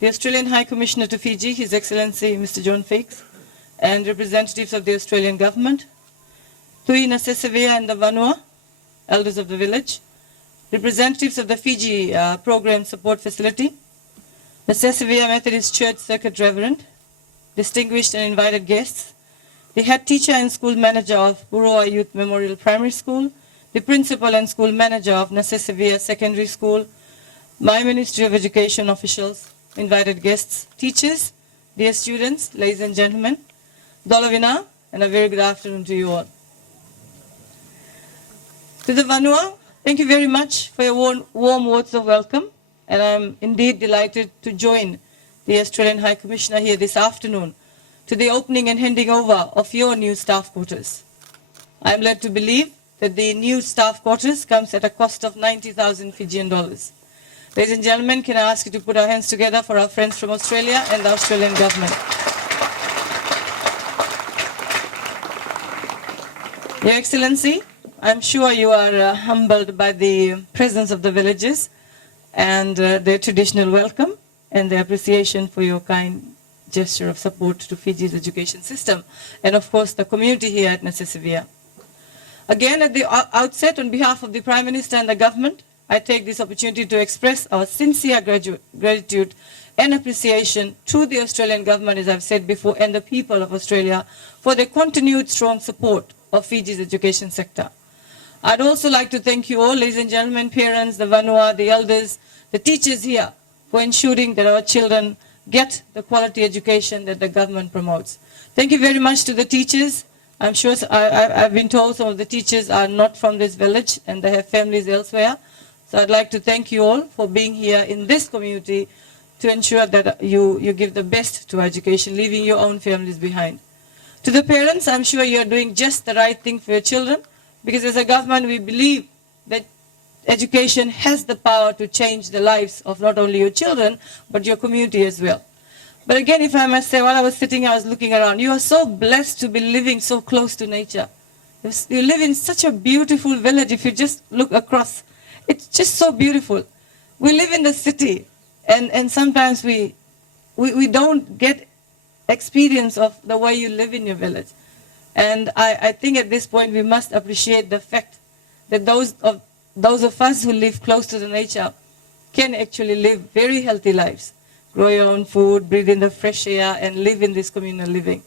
The Australian High Commissioner to Fiji, His Excellency Mr. John Feakes, and representatives of the Australian Government, Tui Nasesevia and the Vanua, elders of the village, representatives of the Fiji Program Support Facility, Nasesevia Methodist Church Circuit Reverend, distinguished and invited guests, the head teacher and school manager of Burua Youth Memorial Primary School, the principal and school manager of Nasesevia Secondary School, my Ministry of Education officials, invited guests, teachers, dear students, ladies and gentlemen, Dolovina, and a very good afternoon to you all. To the Vanua, thank you very much for your warm words of welcome, and I'm indeed delighted to join the Australian High Commissioner here this afternoon to the opening and handing over of your new staff quarters. I'm led to believe that the new staff quarters comes at a cost of 90,000 Fijian dollars. Ladies and gentlemen, can I ask you to put our hands together for our friends from Australia and the Australian government. Your Excellency, I'm sure you are humbled by the presence of the villagers and their traditional welcome and their appreciation for your kind gesture of support to Fiji's education system and of course the community here at Nasesevia. Again, at the outset, on behalf of the Prime Minister and the government, I take this opportunity to express our sincere gratitude and appreciation to the Australian government, as I've said before, and the people of Australia for their continued strong support of Fiji's education sector. I'd also like to thank you all, ladies and gentlemen, parents, the Vanua, the elders, the teachers here, for ensuring that our children get the quality education that the government promotes. Thank you very much to the teachers. I'm sure I've been told some of the teachers are not from this village and they have families elsewhere. So I'd like to thank you all for being here in this community to ensure that you give the best to education, leaving your own families behind. To the parents, I'm sure you're doing just the right thing for your children, because as a government we believe that education has the power to change the lives of not only your children, but your community as well. But again, if I must say, while I was sitting, I was looking around. You are so blessed to be living so close to nature. You live in such a beautiful village. If you just look across, it's just so beautiful. We live in the city, and sometimes we don't get experience of the way you live in your village. And I think at this point we must appreciate the fact that those of us who live close to the nature can actually live very healthy lives, grow your own food, breathe in the fresh air, and live in this communal living.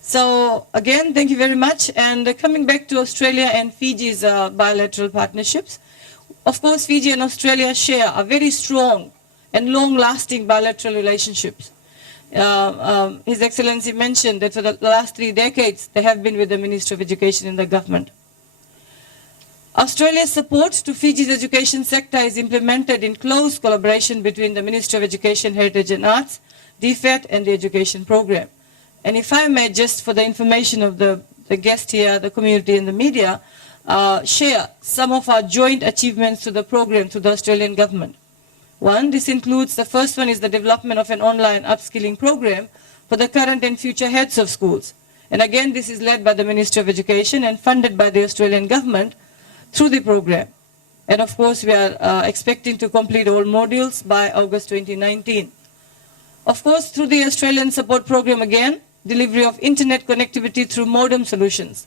So again, thank you very much. And coming back to Australia and Fiji's bilateral partnerships, of course, Fiji and Australia share a very strong and long-lasting bilateral relationships. His Excellency mentioned that for the last 3 decades, they have been with the Minister of Education in the government. Australia's support to Fiji's education sector is implemented in close collaboration between the Ministry of Education, Heritage and Arts, DFAT, and the education program. And if I may, just for the information of the guest here, the community and the media, share some of our joint achievements to the program to the Australian government. This includes, the first one is the development of an online upskilling program for the current and future heads of schools. And again, this is led by the Ministry of Education and funded by the Australian government through the program. And of course, we are expecting to complete all modules by August 2019. Of course, through the Australian support program again, delivery of internet connectivity through modem solutions.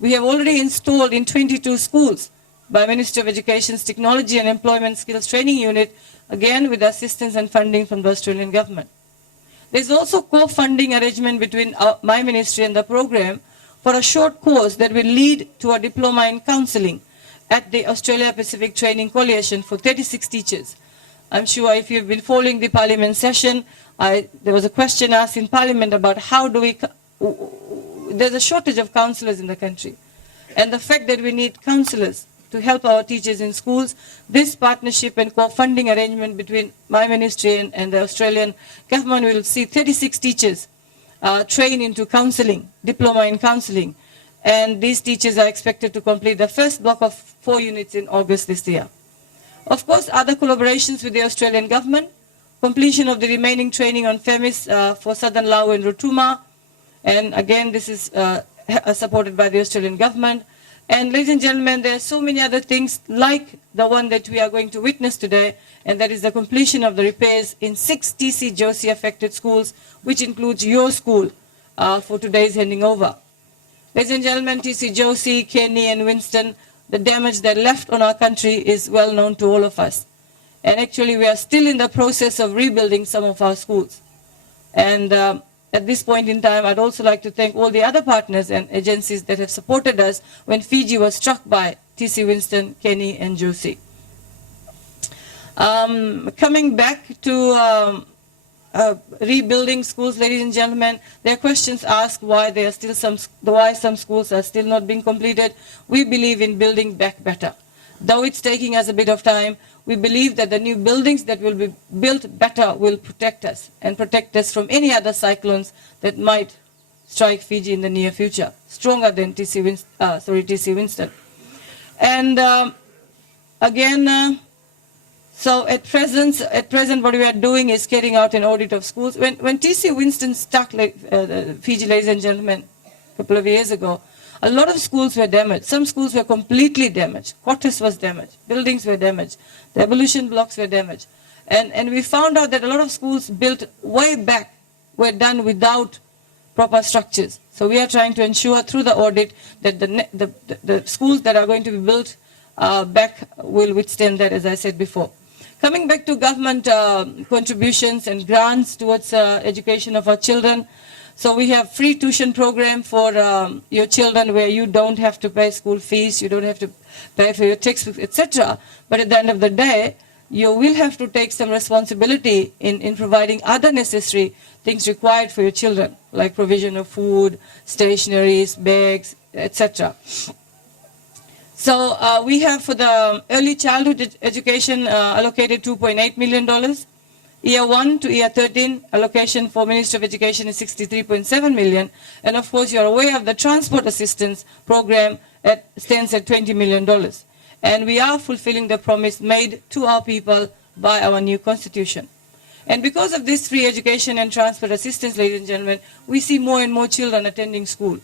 We have already installed in 22 schools by Ministry of Education's Technology and Employment Skills Training Unit, again with assistance and funding from the Australian government. There is also co-funding arrangement between my ministry and the program for a short course that will lead to a diploma in counselling at the Australia Pacific Training Coalition for 36 teachers. I'm sure if you've been following the Parliament session, there was a question asked in Parliament about how do we, there's a shortage of counsellors in the country. And the fact that we need counsellors to help our teachers in schools, this partnership and co-funding arrangement between my ministry and the Australian government will see 36 teachers trained into counselling, diploma in counselling. And these teachers are expected to complete the first block of 4 units in August this year. Of course, other collaborations with the Australian government, completion of the remaining training on FEMIS for Southern Lau and Rotuma. And again, this is supported by the Australian government. And ladies and gentlemen, there are so many other things like the one that we are going to witness today, and that is the completion of the repairs in 6 TC Josie affected schools, which includes your school for today's handing over. Ladies and gentlemen, TC Josie, Kenny and Winston, the damage that left on our country is well known to all of us. And actually we are still in the process of rebuilding some of our schools. And at this point in time, I'd also like to thank all the other partners and agencies that have supported us when Fiji was struck by TC Winston, Kenny and Josie. Coming back to rebuilding schools, ladies and gentlemen, there are questions asked why there are still why some schools are still not being completed. We believe in building back better. Though it's taking us a bit of time, we believe that the new buildings that will be built better will protect us and protect us from any other cyclones that might strike Fiji in the near future, stronger than TC Winston. And again, so at present, what we are doing is carrying out an audit of schools. When TC Winston struck Fiji, ladies and gentlemen, a couple of years ago, a lot of schools were damaged. Some schools were completely damaged. Quarters was damaged. Buildings were damaged. The abolition blocks were damaged. And we found out that a lot of schools built way back were done without proper structures. So we are trying to ensure through the audit that the schools that are going to be built back will withstand that, as I said before. Coming back to government contributions and grants towards education of our children. So we have free tuition program for your children where you don't have to pay school fees, you don't have to pay for your textbooks, etc. But at the end of the day, you will have to take some responsibility in providing other necessary things required for your children, like provision of food, stationeries, bags, etc. So we have for the early childhood education allocated $2.8 million. Year 1 to year 13, allocation for Minister of Education is $63.7 million. And of course, you're aware of the transport assistance program stands at $20 million. And we are fulfilling the promise made to our people by our new constitution. And because of this free education and transport assistance, ladies and gentlemen, we see more and more children attending school.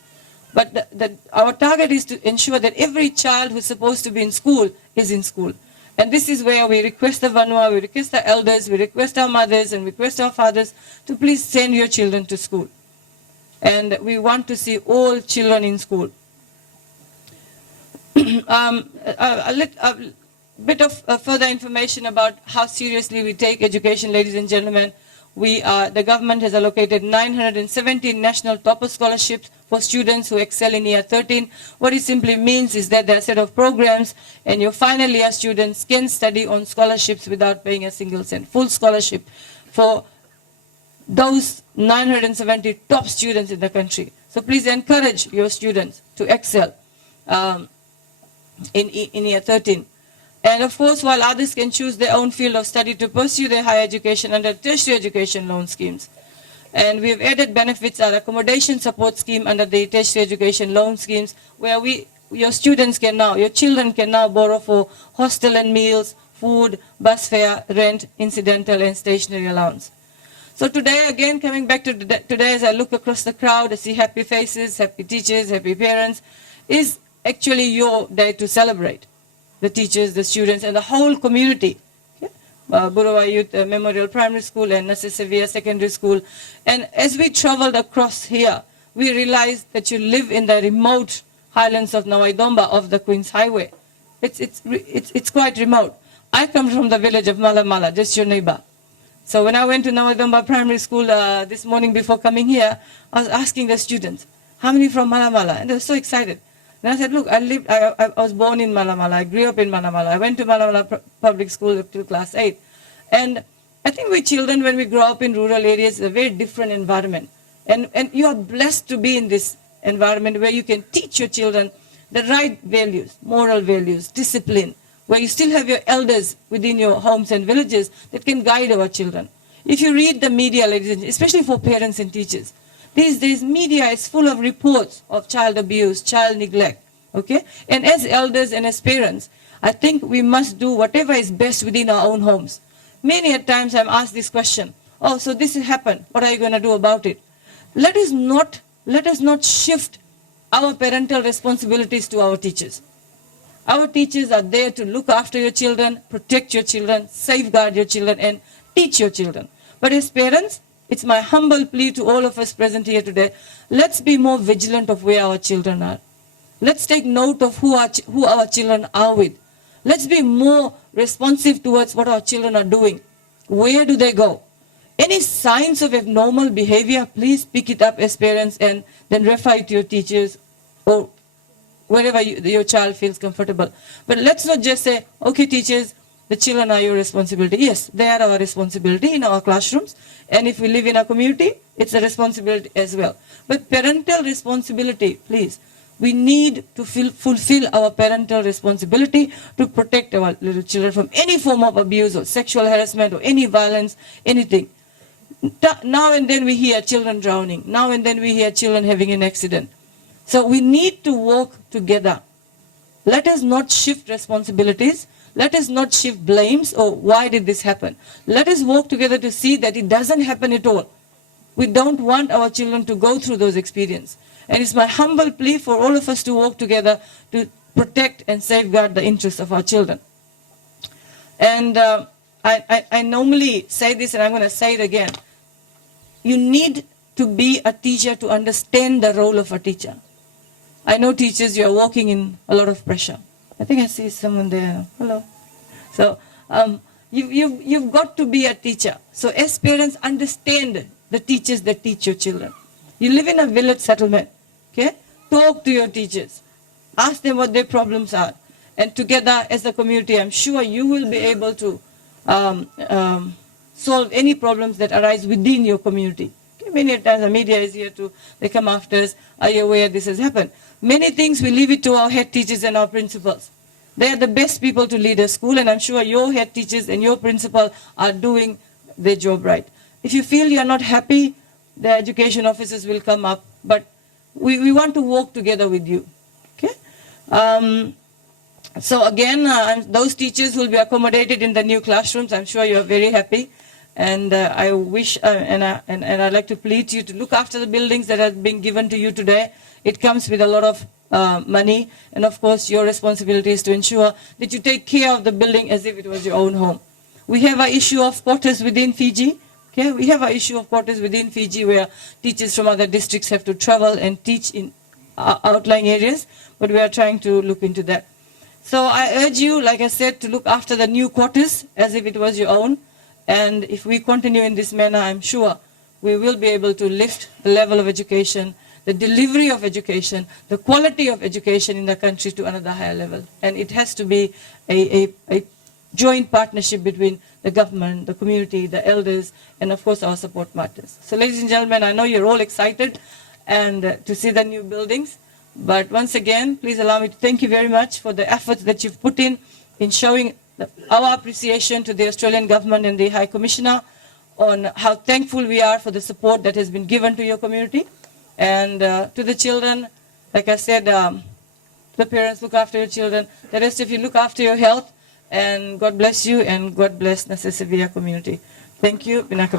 But our target is to ensure that every child who's supposed to be in school is in school. And this is where we request the Vanua, we request the elders, we request our mothers and request our fathers to please send your children to school. And we want to see all children in school. A bit of further information about how seriously we take education, ladies and gentlemen. The government has allocated 917 national topper scholarships for students who excel in year 13. What it simply means is that there are a set of programs and your final year students can study on scholarships without paying a single cent. Full scholarship for those 970 top students in the country. So please encourage your students to excel in year 13. And of course, while others can choose their own field of study to pursue their higher education under tertiary education loan schemes. And we have added benefits our accommodation support scheme under the tertiary education loan schemes, where your children can now borrow for hostel and meals, food, bus fare, rent, incidental and stationery allowance. So today, again, coming back to today, as I look across the crowd, I see happy faces, happy teachers, happy parents, is actually your day to celebrate. The teachers, the students, and the whole community. Burua Youth Memorial Primary School and Nasesevia Secondary School. And as we traveled across here, we realized that you live in the remote highlands of Nawaicoba of the Queen's Highway. It's quite remote. I come from the village of Malamala, just your neighbor. So when I went to Nawaicoba Primary School this morning before coming here, I was asking the students, how many from Malamala? And they were so excited. And I said, look, I was born in Malamala. I grew up in Malamala. I went to Malamala Public School till class 8. And I think we children, when we grow up in rural areas, it's a very different environment. And you are blessed to be in this environment where you can teach your children the right values, moral values, discipline, where you still have your elders within your homes and villages that can guide our children. If you read the media, ladies and gentlemen, especially for parents and teachers, these days media is full of reports of child abuse, child neglect, okay? And as elders and as parents, I think we must do whatever is best within our own homes. Many a times I'm asked this question, oh, so this has happened, what are you going to do about it? Let us not shift our parental responsibilities to our teachers. Our teachers are there to look after your children, protect your children, safeguard your children, and teach your children. But as parents, it's my humble plea to all of us present here today, let's be more vigilant of where our children are. Let's take note of who our children are with. Let's be more responsive towards what our children are doing. Where do they go? Any signs of abnormal behavior, please pick it up as parents and then refer it to your teachers or wherever your child feels comfortable. But let's not just say, okay, teachers, the children are your responsibility. Yes, they are our responsibility in our classrooms. And if we live in a community, it's a responsibility as well. But parental responsibility, please. We need to fulfill our parental responsibility to protect our little children from any form of abuse or sexual harassment or any violence, anything. Now and then we hear children drowning. Now and then we hear children having an accident. So we need to work together. Let us not shift responsibilities. Let us not shift blames or why did this happen. Let us work together to see that it doesn't happen at all. We don't want our children to go through those experiences. And it's my humble plea for all of us to work together to protect and safeguard the interests of our children. And I normally say this and I'm going to say it again. You need to be a teacher to understand the role of a teacher. I know teachers, you are working in a lot of pressure. I think I see someone there. Hello. So you've got to be a teacher. So as parents, understand the teachers that teach your children. You live in a village settlement. Okay? Talk to your teachers. Ask them what their problems are. And together as a community, I'm sure you will be able to solve any problems that arise within your community. Okay? Many times the media is here to, they come after us, are you aware this has happened? Many things we leave it to our head teachers and our principals. They are the best people to lead a school, and I'm sure your head teachers and your principal are doing their job right. If you feel you are not happy, the education officers will come up, but we want to work together with you. Okay? So again, those teachers will be accommodated in the new classrooms. I'm sure you are very happy. And I wish, and I'd like to plead to you to look after the buildings that have been given to you today. It comes with a lot of money. And of course, your responsibility is to ensure that you take care of the building as if it was your own home. We have an issue of quarters within Fiji. Okay? We have an issue of quarters within Fiji where teachers from other districts have to travel and teach in outlying areas. But we are trying to look into that. So I urge you, like I said, to look after the new quarters as if it was your own. And if we continue in this manner, I'm sure we will be able to lift the level of education, the delivery of education, the quality of education in the country to another higher level. And it has to be a joint partnership between the government, the community, the elders, and of course our support partners. So ladies and gentlemen, I know you're all excited and to see the new buildings. But once again, please allow me to thank you very much for the efforts that you've put in showing our appreciation to the Australian government and the High Commissioner on how thankful we are for the support that has been given to your community. And to the children, like I said, the parents, look after your children. The rest of you, look after your health. And God bless you and God bless Nasesevia community. Thank you. Binaka.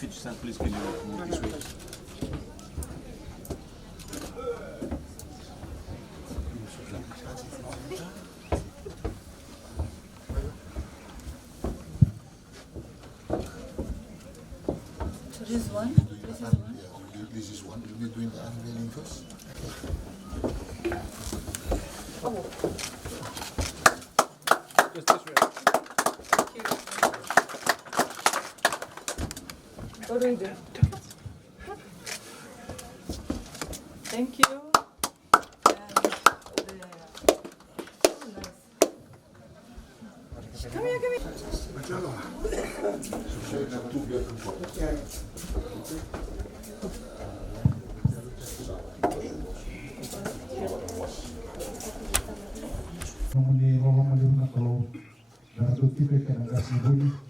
Fijian, please can you move this way? So this is one? This is one. You'll be doing the unveiling first. Just this way. What do we do? Thank you. Come here, come here. Kemudian roh melunak kalau Datuk Tipe kena kasih bunyi.